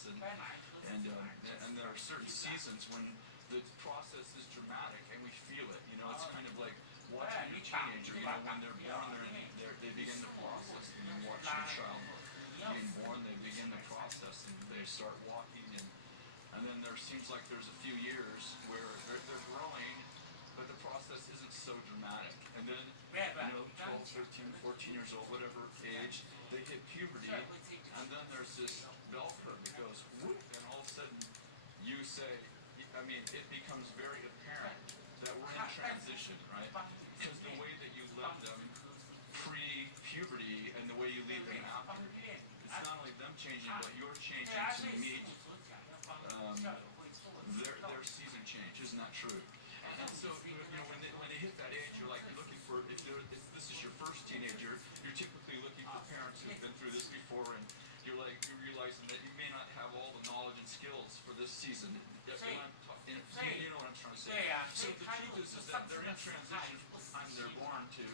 process, and there are certain seasons when the process is dramatic and we feel it. You know, it's kind of like watching a teenager. You know, when they're born, they begin the process, and then watching a child being born, they begin the process and they start walking, and then there seems like there's a few years where they're growing, but the process isn't so dramatic. And then, you know, 12, 13, 14 years old, whatever age, they hit puberty, and then there's this bell curve that goes whoop, and all of a sudden you say, I mean, it becomes very apparent that we're in transition, right? Because the way that you left them pre-puberty and the way you leave them after, it's not only them changing, but you're changing to meet their season change. Isn't that true? And so, you know, when they hit that age, you're looking for, if this is your first teenager, you're typically looking for parents who've been through this before, and you're realizing that you may not have all the knowledge and skills for this season. You know what I'm trying to say. So the truth is that they're in transition from the time they're born to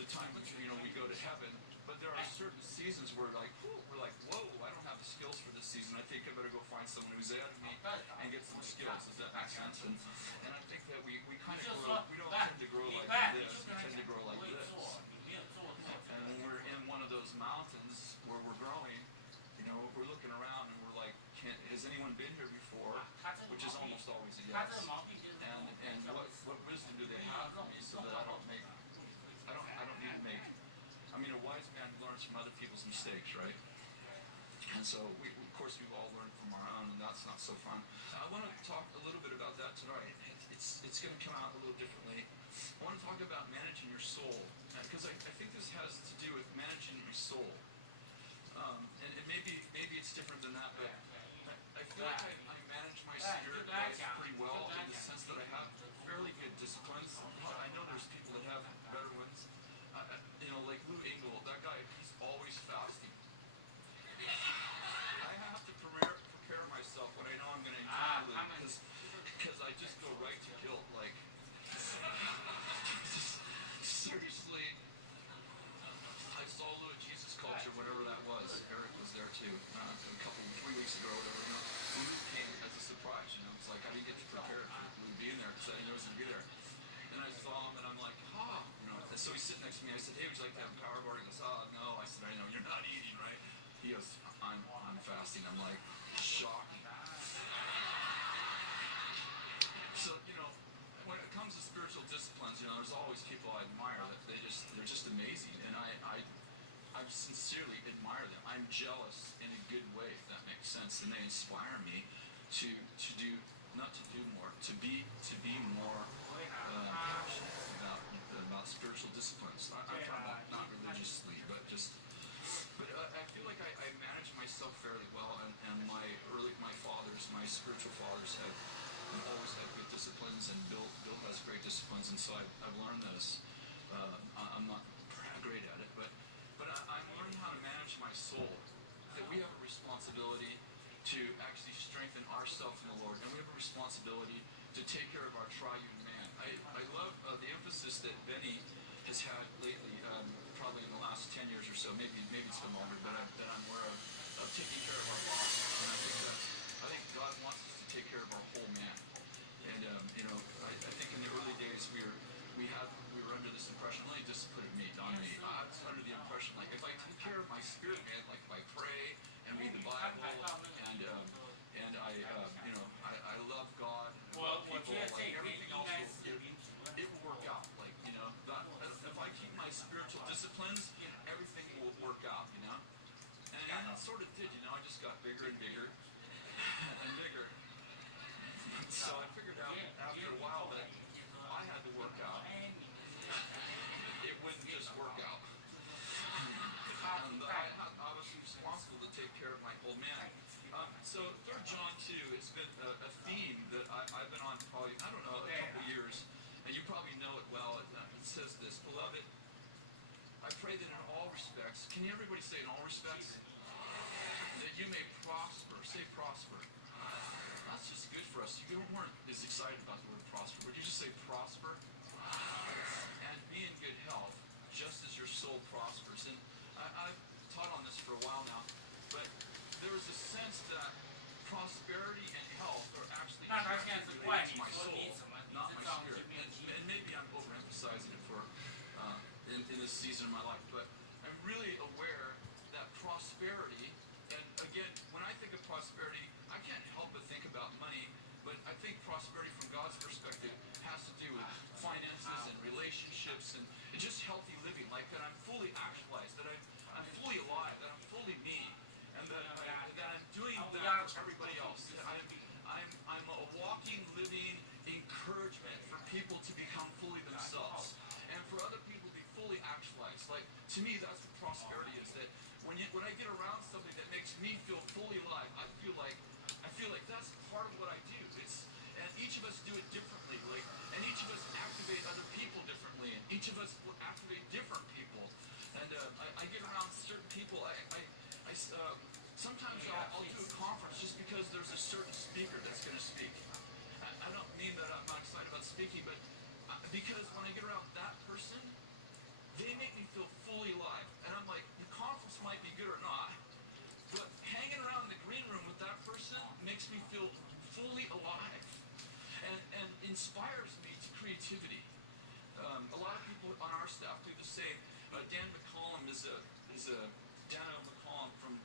the time, you know, we go to heaven. But there are certain seasons where we're like, whoa, I don't have the skills for this season. I think I better go find someone who's ahead of me and get some skills. Does that make sense? And I think that we kind of grow, we don't tend to grow like this. We tend to grow like this. And when we're in one of those mountains where we're growing, you know, we're looking around and we're like, has anyone been here before? Which is almost always a yes. And what wisdom do they have for me so that I don't need to make. I mean, a wise man learns from other people's mistakes, right? And so, of course, we've all learned from our own, and that's not so fun. I want to talk a little bit about that tonight. It's going to come out a little differently. I want to talk about managing your soul, because I think this has to do with managing your soul. And maybe it's different than that, but I feel like I manage my spirit life pretty well in the sense that I have fairly good disciplines. I know there's people that have better ones. You know, like Lou Engle, that guy, he's always fasting. I have to prepare myself when I know I'm going to encounter Lou, because I just go right to guilt. Like, seriously, I saw Lou at Jesus Culture, whatever that was. Eric was there too, 3 weeks ago or whatever. You know, Lou came as a surprise. You know, it's like I didn't get to prepare for Lou being there because I didn't know he was going to be there. And I saw him, and I'm like, you know. And so he's sitting next to me. I said, hey, would you like to have a power bar? He goes, no. I said, I know, you're not eating, right? He goes, I'm fasting. I'm like, shocking. So, you know, when it comes to spiritual disciplines, you know, there's always people I admire that they're just amazing, and I sincerely admire them. I'm jealous in a good way, if that makes sense, and they inspire me to do, not to do more, to be more passionate about spiritual disciplines. I'm talking about not religiously, but I feel like I manage myself fairly well, and my spiritual fathers have always had good disciplines, and Bill has great disciplines, and so I've learned this. I'm not great at it, but I'm learning how to manage my soul. That we have a responsibility to actually strengthen ourselves in the Lord, and we have a responsibility to take care of our triune man. I love the emphasis that Benny has had lately, probably in the last 10 years or so, maybe it's been longer, but that I'm aware of taking care of our bodies. And I think God wants us to take care of our whole man. And you know, I think in the early days we were under this impression, let me discipline me, on me. I was under the impression, like, if I take care of my spirit man, like if I pray and read the Bible, and I love God, and love people, like everything else it will work out. Like, you know, if I keep my spiritual disciplines, everything will work out, you know. And it sort of did, you know. I just got bigger and bigger and bigger. So I figured out after a while that I had to work out. It wouldn't just work out. And I was responsible to take care of my whole man. So 3 John 2, it's been a theme that I've been on probably, I don't know, a couple years. And you probably know it well. It says this, beloved, I pray that in all respects, can everybody say in all respects? That you may prosper. Say prosper. That's just good for us. You weren't as excited about the word prosper. Would you just say prosper? And be in good health, just as your soul prospers. And I've taught on this for a while now, but there was a sense that prosperity and health are actually 那他现在 directly 是怪 related 你 to my 说你 soul, 什么，你 not 是 my 造你 spirit. 是面积。And maybe I'm overemphasizing it in this season of my life, but I'm really aware that prosperity, and again, when I think of prosperity, I can't help but think about money, but I think prosperity from God's perspective has to do with finances and relationships and just healthy living, like that I'm fully actualized, that I'm fully alive, that I'm fully me, and that I'm doing that for everybody else. That I'm a walking, living encouragement for people to become fully themselves, and for other people to be fully actualized. Like, to me, that's what prosperity is. That when I get around something that makes me feel fully alive, I feel like that's part of what I do. And each of us do it differently, like, and each of us activate other people differently, and each of us will activate different people. And I get around certain people. Sometimes I'll do a conference just because there's a certain speaker that's going to speak. I don't mean that I'm not excited about speaking, but because when I get around that person, they make me feel fully alive. And I'm like, the conference might be good or not, but hanging around in the green room with that person makes me feel fully alive and inspires me to creativity. A lot of people on our staff do the same. Dan McCollum Dano McCollum from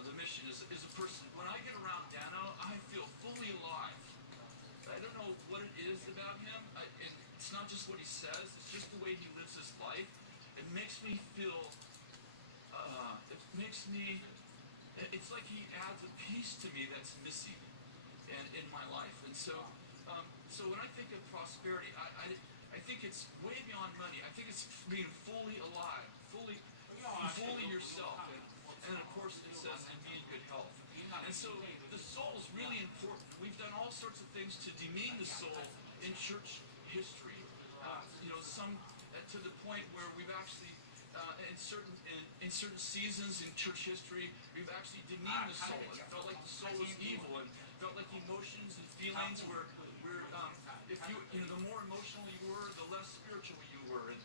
the mission is a person. When I get around Dano, I feel fully alive. I don't know what it is about him. And it's not just what he says. It's just the way he lives his life. It makes me feel. It's like he adds a piece to me that's missing in my life. And so when I think of prosperity, I think it's way beyond money. I think it's being fully alive, fully yourself. And of course it says, and be in good health. And so the soul is really important. We've done all sorts of things to demean the soul in church history. Some to the point where we've actually, in certain seasons in church history, we've actually demeaned the soul. It felt like the soul was evil, and felt like emotions and feelings were if the more emotional you were, the less spiritual you were. And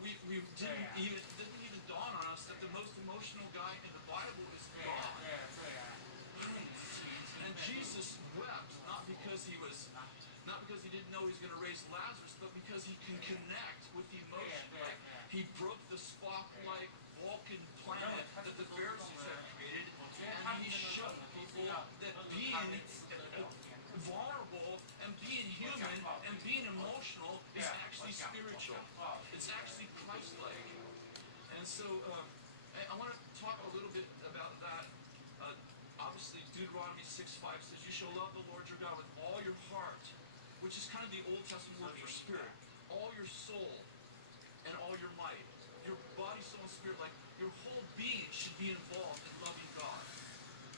we didn't even dawn on us that the most emotional guy in the Bible is God. And Jesus wept not because he didn't know he was going to raise Lazarus, but because he can connect with the emotion. Like, he broke the Spock-like Vulcan planet that the Pharisees had created, and he showed people that being vulnerable and being human and being emotional is actually spiritual. It's actually Christ-like. And so I want to talk a little bit about that. Obviously, Deuteronomy 6:5 says, "You shall love the Lord your God with all your heart," which is kind of the Old Testament word for spirit, "all your soul and all your might." Your body, soul, and spirit, like your whole being should be involved in loving God.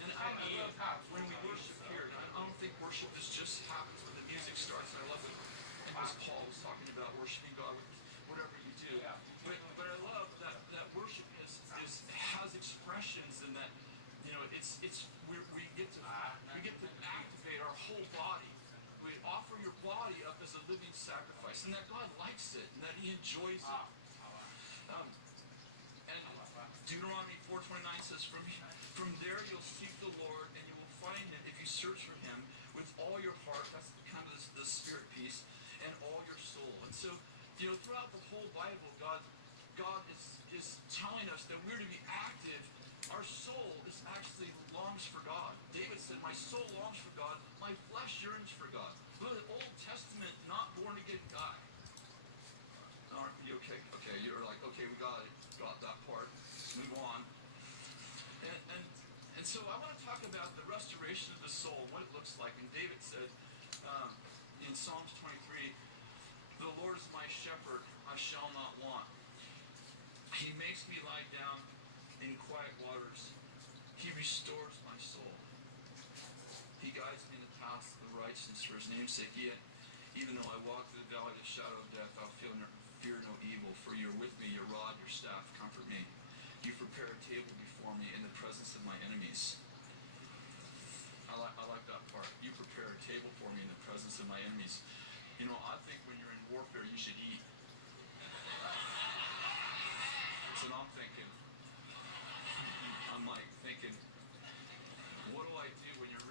And I love when we worship here. And I don't think worship just happens when the music starts. And I love it. And as Paul was talking about worshiping God with whatever you do. But I love that worship has expressions, and that we get to activate our whole body. We offer your body up as a living sacrifice, and that God likes it, and that He enjoys it. And Deuteronomy 4:29 says, "From there you'll seek the Lord, and you will find Him if you search for Him with all your heart." That's kind of the spirit piece, and all your soul. And so, throughout the whole Bible, God is telling us that we're to be active. Our soul actually longs for God. David said, "My soul longs for God. My flesh yearns for God." Look at the Old Testament, not born again guy. Aren't you okay? Okay, you're like, okay, we got that part. Move on. And so I want to talk about the restoration of the soul, what it looks like. And David said in Psalms 23, "The Lord is my shepherd, I shall not want. He makes me lie down in quiet waters. He restores my soul. He guides me in the paths of righteousness for His name's sake. Yet, even though I walk through the valley of the shadow of death, I'll fear no evil, for you're with me, your rod, your staff comfort me. You prepare a table before me in the presence of my enemies." I like that part. You prepare a table for me in the presence of my enemies. I think when you're in warfare, you should eat. So I'm thinking, what do I do when you're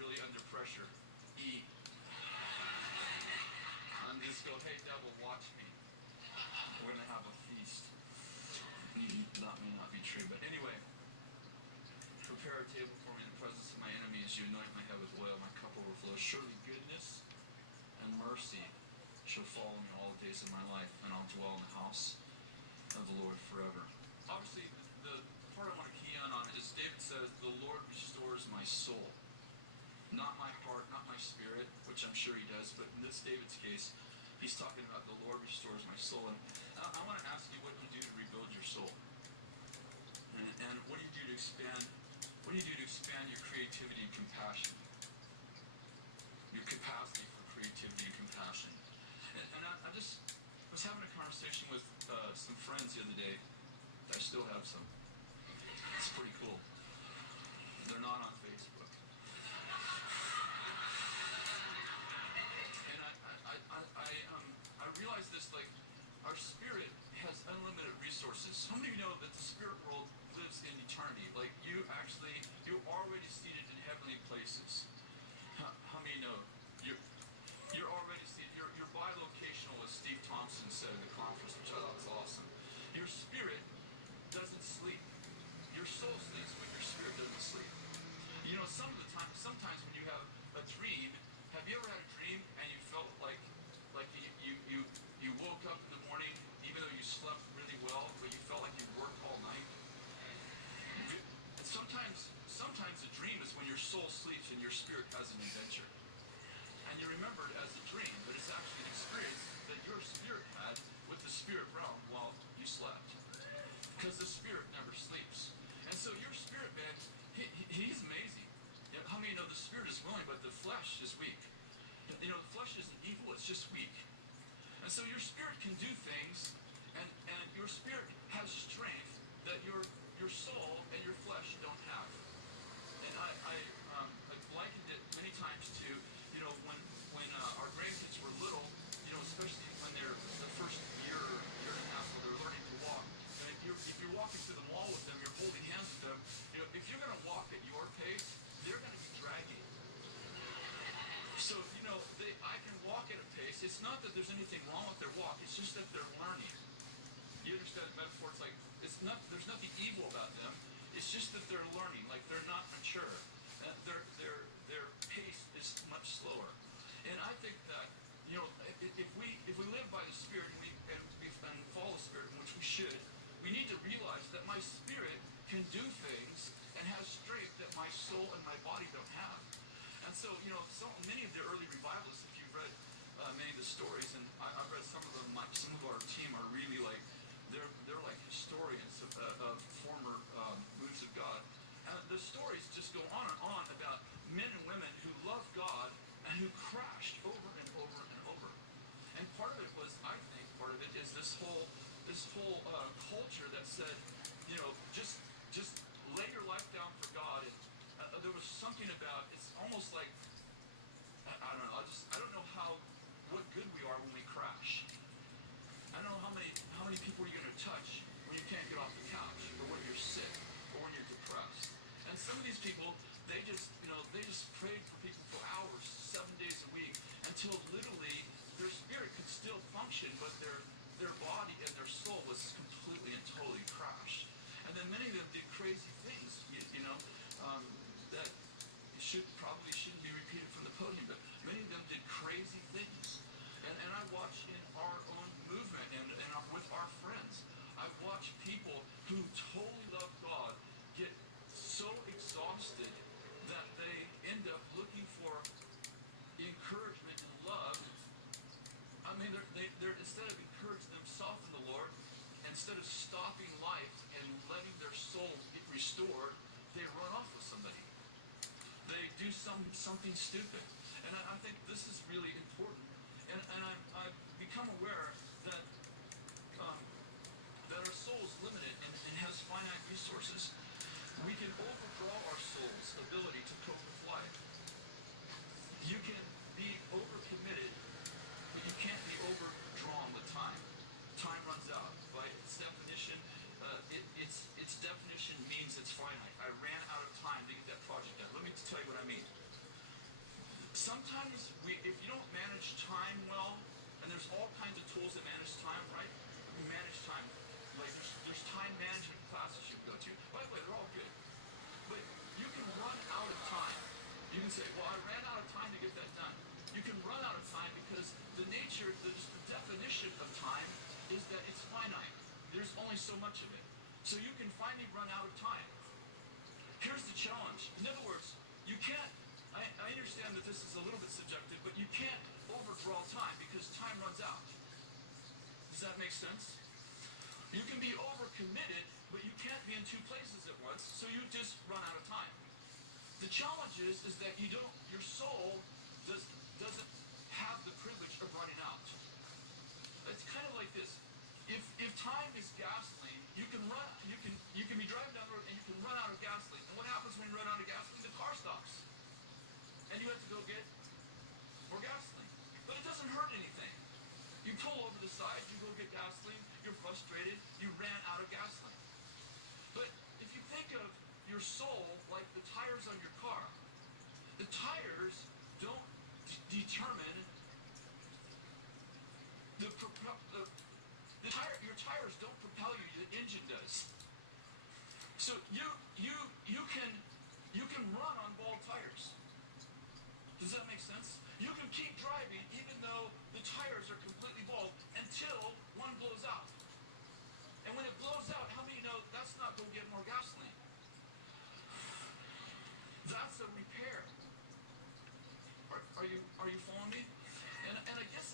true. But anyway, prepare a table for me in the presence of my enemies. You anoint my head with oil. My cup overflows. Surely goodness and mercy shall follow me all the days of my life, and I'll dwell in the house of the Lord forever. Obviously, the part I want to key in on is David says, the Lord restores my soul. Not my heart, not my spirit, which I'm sure he does, but in this David's case, he's talking about the Lord restores my soul. And I want to ask you, what do you do to rebuild your soul? And what do you do to expand your creativity and compassion? Your capacity for creativity and compassion. And I was having a conversation with some friends the other day. I still have some. It's pretty cool. They're not on Facebook. And I realized this, like, our spirit has unlimited resources. How many of you know that the spirit world lives in eternity? Like, you're already seated in heavenly places. How many know you're already seated? You're bilocational, as Steve Thompson said in the conference, which I thought was awesome. Your spirit doesn't sleep. Your soul sleeps, but your spirit doesn't sleep. You know, sometimes when you have a dream, have you ever had a dream and you felt like you woke up in the morning, even though you slept really well, but you felt like you worked all night? And sometimes a dream is when your soul sleeps and your spirit has an adventure. And you remember it as a dream, but it's actually an experience that your spirit had with the spirit realm while you slept. Because the spirit never sleeps. And so your spirit, man, he's amazing. Yeah, how many know the spirit is willing, but the flesh is weak? You know, the flesh isn't evil, it's just weak. And so your spirit can do things, and your spirit has strength that your soul and your flesh don't have. And I've likened it many times to, you know, when our grandkids were little, you know, especially when they're the first year and a half where they're learning to walk. And if you're walking through the mall with them, you're holding hands with them, you know, if you're going to walk at your pace, they're going to be dragging. So, you know, I can walk at a pace. It's not that there's anything wrong with their walk. It's just that they're learning. You understand the metaphor? It's like, there's nothing evil about them. It's just that they're learning. Like, they're not mature. Their pace is much slower. And I think that, you know, if we live by the Spirit and follow the Spirit, which we should, we need to realize that my spirit can do things and has strength that my soul and my body don't have. And so, you know, so many of the early revivalists, if you've read many of the stories, and I've read some of them, some of our team are really like, they're like historians of former moves of God. And the stories just go on and on about men and women who loved God and who crashed over and over and over. And part of it was, I think, part of it is this whole culture that said, you know, just lay your life down for God. And there was something about, it's almost like, I don't know, I don't know what good we are when we crash. I don't know how many people you're going to touch when you can't get off the couch, or when you're sick, or when you're depressed. And some of these people, they just prayed for people for hours, 7 days a week, until literally their spirit could still function, but their body and their soul was completely and totally crashed. And then many of them did crazy things, you know, that probably shouldn't be repeated from the podium, but many of them did crazy things. And I watched in our own movement and with our friends, I've watched people who totally love God get so exhausted that they end up looking for encouragement and love. I mean, they're instead of encouraging themselves in the Lord, instead of stopping life and letting their soul get restored, they run off with somebody. They do something stupid. And I think this is really important. And I've become aware that our soul is limited and has finite resources. We can overdraw our soul's ability to cope with life. You can be overcommitted, but you can't be overdrawn with time. Time runs out. By its definition, its definition means it's finite. I ran out of time to get that project done. Let me tell you what I mean. Sometimes if you don't manage time well, and there's all kinds of tools that manage time, right? We manage time. Like there's time management classes you go to. By the way, they're all good. But you can run out of time. You can say, well, I ran out of time to get that done. You can run out of time because the nature, the definition of time is that it's finite. There's only so much of it. So you can finally run out of time. Here's the challenge. In other words, you can't, I understand that this is a little bit subjective, but you can't overdraw time because time runs out. Does that make sense? You can be overcommitted, but you can't be in two places at once, so you just run out of time. The challenge is that you don't, your soul doesn't have the privilege of running out. It's kind of like this. If time is gasoline, you can be driving down the road and you can run out of gasoline. And what happens when you run out of gasoline? The car stops. And you have to go get more gasoline. But it doesn't hurt anything. You pull over the side, you go get gasoline, you're frustrated, you ran out of gasoline. But if you think of your soul like the tires on your car, the tires don't determine your tires don't propel you, the engine does. So you can run on bald tires. Does that make sense? You can keep driving even though the tires are completely bald until one blows out. And when it blows out, how many know that's not going to get more gasoline? That's a repair. Are you following me? And I guess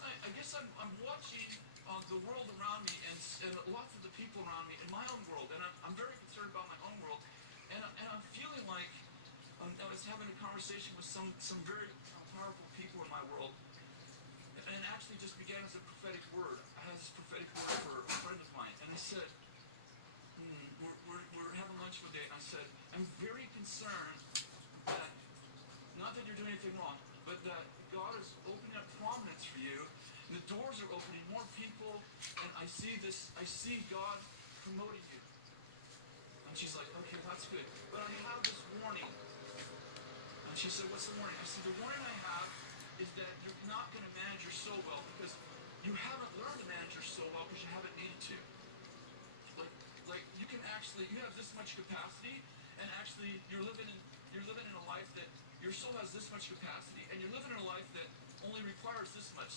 I'm watching the world around me and lots of the people around me in my own world, and I'm very concerned about my own world, and I'm feeling like I was having a conversation with some very powerful people in my world, and actually just began as a prophetic word. I had this prophetic word for a friend of mine, and I said, we're having lunch one day, and I said, I'm very concerned that, not that you're doing anything wrong, but that God is opening up prominence for you. The doors are opening, more people, and I see God promoting you. And she's like, okay, that's good. But I have this warning. And she said, what's the warning? I said, the warning I have is that you're not going to manage your soul well because you haven't learned to manage your soul well because you haven't needed to. Like you have this much capacity, and actually you're living in a life that your soul has this much capacity, and you're living in a life that only requires this much.